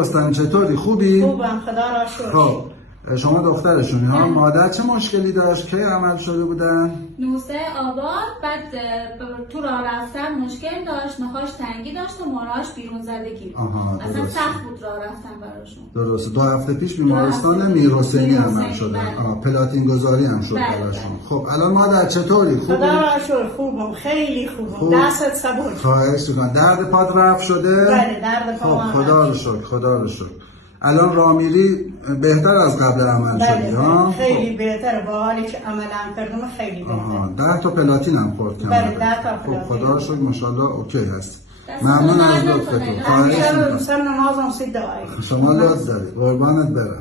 رستمی چطوری؟ خوبی؟ خوبم خدا را شکر. خب شما دخترشونی ها؟ مادر چه مشکلی داشت؟ کی عمل شده بودن؟ 19 آباد. بعد تو راه رفتن مشکل داشت، نخاش تنگی داشت و ماراش بیرون زدگی بود. اصلا سخت بود راه رفتن براشون. درسته. 2 هفته پیش بیمارستان میرحسینی عمل شده. بله. پلاتین گذاری هم شد بله. براشون. خب الان مادر چطوری؟ خوبی؟ خدا را شکر خوبم، خیلی خوبم. خوب. دستت صبور. خواهش می‌کنم. درد پات رفت شده؟ بله درد پا. خب خدا رو شکر، خدا رو شکر. الان راه میری بهتر از قبل عمل شدی ها؟ خیلی بهتره، با حالی که عملا کردم خیلی بهتره. 10 تا پلاتین هم خورد کم. بله 10 تا خب خدا رو شکر ماشاءالله اوکی هست. دست ممنون شما از درد لطفتون. نکنه. خواهش همیشه می‌کنم. روز نمازم 3 دعایی. شما لطف دارید. قربانت برم.